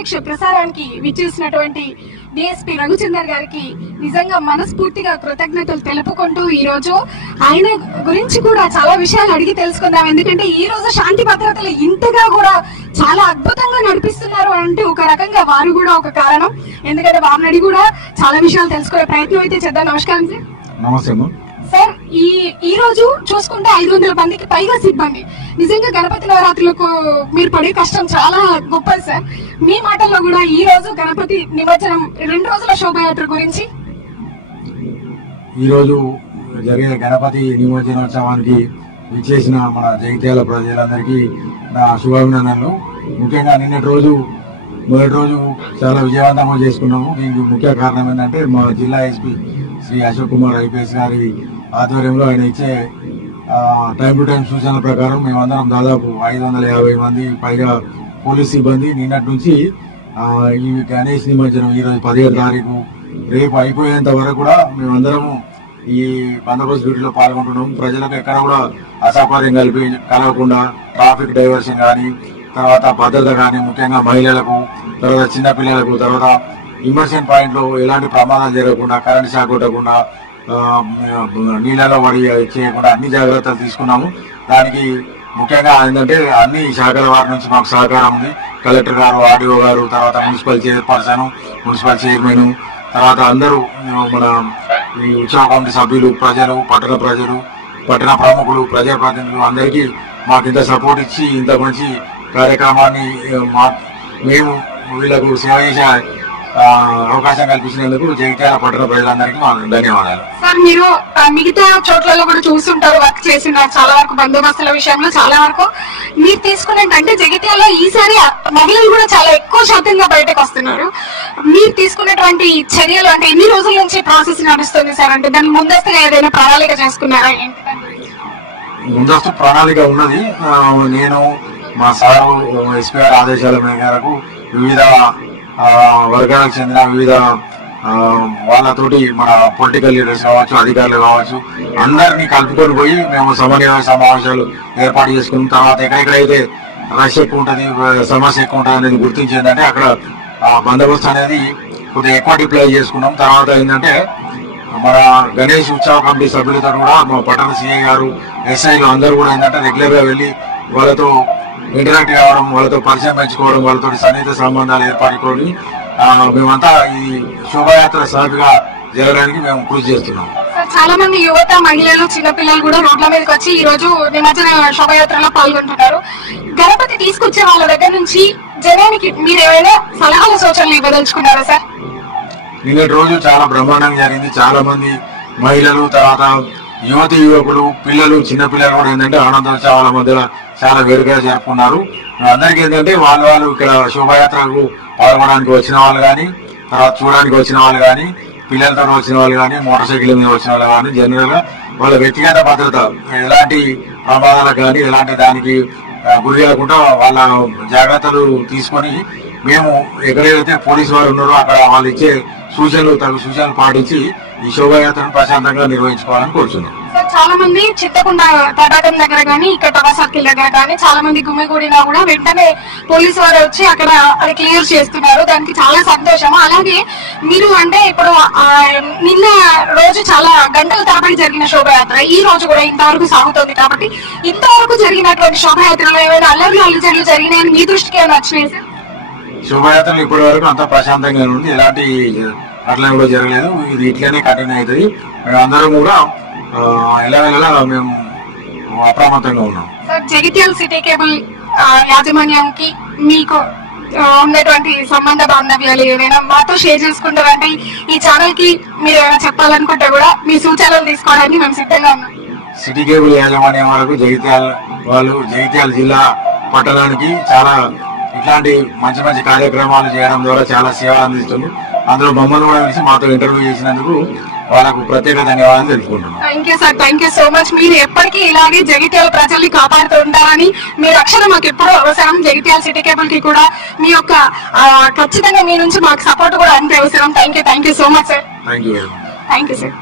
ప్రసారానికి విచ్చేసినటువంటి డిఎస్పీ రఘుచందర్ గారికి నిజంగా మనస్ఫూర్తిగా కృతజ్ఞతలు తెలుపుకుంటూ ఈ రోజు ఆయన గురించి కూడా చాలా విషయాలు అడిగి తెలుసుకుందాం. ఎందుకంటే ఈ రోజు శాంతి భద్రతలు ఇంతగా కూడా చాలా అద్భుతంగా నడిపిస్తున్నారు అంటే ఒక రకంగా వారు కూడా ఒక కారణం. ఎందుకంటే వారిని అడిగి కూడా చాలా విషయాలు తెలుసుకునే ప్రయత్నం అయితే చేద్దాం. నమస్కారం సార్. నమస్తే సార్, ఈ రోజు చూసుకుంటే 500 మందికి పైగా సిబ్బంది. నిజంగా గణపతి నవరాత్రులకు మీరు పడే కష్టం చాలా గొప్పది సార్. మీ మాటల్లో కూడా ఈ రోజు గణపతి నిమజ్జనం 2 రోజుల శోభయాత్ర గురించి. ఈ రోజు జరిగే గణపతి నిమజ్జనోత్సవానికి విచ్చేసిన మన జగిత్యాల ప్రజలందరికీ నా శుభాభినందనలు. ముఖ్యంగా మొదటి రోజు చాలా విజయవంతంగా చేసుకున్నాము. దీనికి ముఖ్య కారణం ఏంటంటే మా జిల్లా ఎస్పీ శ్రీ అశోక్ కుమార్ ఐపీఎస్ గారి ఆధ్వర్యంలో ఆయన ఇచ్చే టైం టు టైం సూచనల ప్రకారం మేమందరం దాదాపు 550 మంది పైగా పోలీస్ సిబ్బంది నిన్నటి నుంచి ఈ గణేష్ నిమజ్జనం ఈరోజు 17 తారీఖు రేపు అయిపోయేంత వరకు కూడా మేమందరము ఈ బందోబస్తు డ్యూటీలో పాల్గొంటున్నాం. ప్రజలకు ఎక్కడ కూడా అసౌకర్యం కలగకుండా ట్రాఫిక్ డైవర్షన్ కానీ, తర్వాత భద్రత కానీ, ముఖ్యంగా మహిళలకు, తర్వాత చిన్నపిల్లలకు, తర్వాత ఇమర్షన్ పాయింట్ లో ఎలాంటి ప్రమాదాలు జరగకుండా, కరెంట్ షాక్ కొట్టకుండా, నీళ్ళలో పడి చేయకుండా అన్ని జాగ్రత్తలు తీసుకున్నాము. దానికి ముఖ్యంగా ఏంటంటే అన్ని శాఖల వారి నుంచి మాకు సహకారం ఉంది. కలెక్టర్ గారు, ఆర్డీఓ గారు, తర్వాత మున్సిపల్ చైర్పర్సన్, మున్సిపల్ చైర్మన్, తర్వాత అందరూ మన ఈ ఉత్సవ కమిటీ సభ్యులు, ప్రజలు, పట్టణ ప్రముఖులు, ప్రజాప్రతినిధులు అందరికీ మాకు ఇంత సపోర్ట్ ఇచ్చి ఇంత మంచి కార్యక్రమాన్ని మేము వీళ్ళకు సేవ చేసే అవకాశం కల్పించినందుకు జగిత్యాల పట్టణ ప్రజలందరికీ ధన్యవాదాలు. సార్, మీరు మిగతా చోట్లలో కూడా చూస్తుంటారు, వర్క్ చేస్తున్నారు చాలా వరకు బందోబస్తుల విషయంలో. చాలా వరకు మీరు తీసుకున్నట్టు జగిత్యాలలో ఈసారి మహిళలు కూడా చాలా ఎక్కువ శాతంగా బయటకు వస్తున్నారు. మీరు తీసుకున్నటువంటి చర్యలు అంటే ఎన్ని రోజుల నుంచి ప్రాసెస్ నడుస్తుంది సార్? అంటే దాన్ని ముందస్తుగా ఏదైనా ప్రణాళిక చేసుకున్నారా? ముందస్తు ప్రణాళిక ఉన్నది. నేను మా సారు ఎస్పీ గారి ఆదేశాల మేరకు వివిధ వర్గాలకు చెందిన వివిధ వాళ్ళతోటి మన పొలిటికల్ లీడర్స్ కావచ్చు, అధికారులు కావచ్చు, అందరినీ కలుపుకొని పోయి మేము సమన్వయ సమావేశాలు ఏర్పాటు చేసుకున్న తర్వాత ఎక్కడెక్కడైతే రష్ ఎక్కువ ఉంటుంది, సమస్య ఎక్కువ ఉంటుంది అనేది గుర్తించిందంటే అక్కడ బందోబస్తు అనేది కొద్దిగా ఎక్కువ డిప్లాయ్ చేసుకున్నాం. తర్వాత ఏంటంటే మన గణేష్ ఉత్సవ కమిటీ సభ్యులతో కూడా మా పట్టణ సిఐ గారు, ఎస్ఐలు అందరూ కూడా ఏంటంటే రెగ్యులర్ గా వెళ్లి వాళ్ళతో ఇంటరాక్ట్ కావడం, వాళ్ళతో పరిచయం పెంచుకోవడం, వాళ్ళతో సన్నిహిత సంబంధాలు ఏర్పడుకొని మేమంతా ఈ శోభాయాత్ర సాగుగా జరగడానికి మేము కృషి చేస్తున్నాం. చాలా మంది యువత, మహిళలు, చిన్నపిల్లలు కూడా రోడ్ల మీదకి వచ్చి ఈ రోజు నిమజ్జన శోభాయాత్రలో పాల్గొంటున్నారు. గణపతి తీసుకొచ్చే వాళ్ళ దగ్గర నుంచి జనానికి మీరు ఏమైనా సలహాలు, సూచనలు ఇవ్వదలుచుకున్నారా సార్? నిన్నటి రోజు చాలా బ్రహ్మాండంగా జరిగింది. చాలా మంది మహిళలు, తర్వాత యువతి యువకులు, పిల్లలు, చిన్నపిల్లలు కూడా ఏంటంటే ఆనందోత్సవాల మధ్యలో చాలా వేడుకగా జరుపుకున్నారు. అందరికీ ఏంటంటే వాళ్ళు ఇక్కడ శోభాయాత్రకు పాల్గొనడానికి వచ్చిన వాళ్ళు కానీ, తర్వాత చూడడానికి వచ్చిన వాళ్ళు కానీ, పిల్లలతో వచ్చిన వాళ్ళు కానీ, మోటార్ సైకిల్ మీద వచ్చిన వాళ్ళు కానీ, జనరల్ గా వాళ్ళ వ్యక్తిగత భద్రత ఎలాంటి ప్రమాదాలకు కానీ ఎలాంటి దానికి గురి కాకుండా వాళ్ళ జాగ్రత్తలు తీసుకొని మేము ఎక్కడైతే పోలీసు వారు ఉన్నారో అక్కడ వాళ్ళు ఇచ్చే తగు సూచనలు పాటించి ఈ శోభాయాత్రను ప్రశాంతంగా నిర్వహించుకోవాలని కోరుతున్నాం. చాలా మంది చిత్తకుండా తటాకం దగ్గర కానీ, ఇక్కడ టవా సర్కిల్ దగ్గర కానీ చాలా మంది గుమిగూడినా కూడా వెంటనే పోలీసు వారు వచ్చి అక్కడ అది క్లియర్ చేస్తున్నారు. దానికి చాలా సంతోషం. అలాగే మీరు అంటే ఇప్పుడు నిన్న రోజు చాలా గంటల తరబడి జరిగిన శోభయాత్ర ఈ రోజు కూడా ఇంతవరకు సాగుతుంది కాబట్టి ఇంతవరకు జరిగినటువంటి శోభయాత్రలో ఏమైనా అల్లర్లు జరిగినాయని మీ దృష్టికి ఏమైనా వచ్చినాయి సార్? శోభయాత్రలు ఇప్పటి వరకు అంతా ప్రశాంతంగా ఉంది. ఎలాంటి అట్లా కూడా జరగలేదు. ఇది ఇట్లనే కంటిన్యూ అవుతుంది. అందరం కూడా ఎలా మేము అప్రమత్తంగా ఉన్నాం. జగిత్యాల సిటీ కేబుల్ యాజమాన్యానికి మీకు ఉన్నటువంటి సంబంధ బాంధవ్యాలు ఏమైనా మాతో షేర్ చేసుకుంటారంటే ఈ ఛానల్ కి మీరు ఏమైనా చెప్పాలనుకుంటే కూడా మీ సూచనలు తీసుకోవడానికి మేము సిద్ధంగా ఉన్నాం. సిటీ కేబుల్ యాజమాన్యం వరకు జగిత్యాల జిల్లా పట్టణానికి చాలా ఇట్లాంటి మంచి కార్యక్రమాలు చేయడం ద్వారా చాలా సేవ అందిస్తుంది. అందులో మమ్మల్ని కూడా కలిసి మాతో ఇంటర్వ్యూ చేసినందుకు వాళ్ళకు ప్రత్యేక ధన్యవాదాలు తెలుపుకుంటున్నాం. Thank you sir, thank you so much. మీరు ఎప్పటికీ ఇలాగే జగిత్యాల ప్రజల్ని కాపాడుతూ ఉంటారని, మీ రక్షణ మాకు ఎప్పుడూ అవసరం. జగిత్యాల సిటీ కేబుల్ కి కూడా మీ యొక్క ఖచ్చితంగా మీ నుంచి మాకు సపోర్ట్ కూడా అంతే అవసరం. Thank you so much sir. Thank you sir.